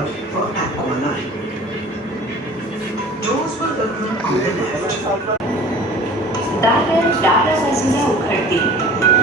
reserved for Aqua Line. Doors will open on the left. दार डाव्या बाजूला उघडतील.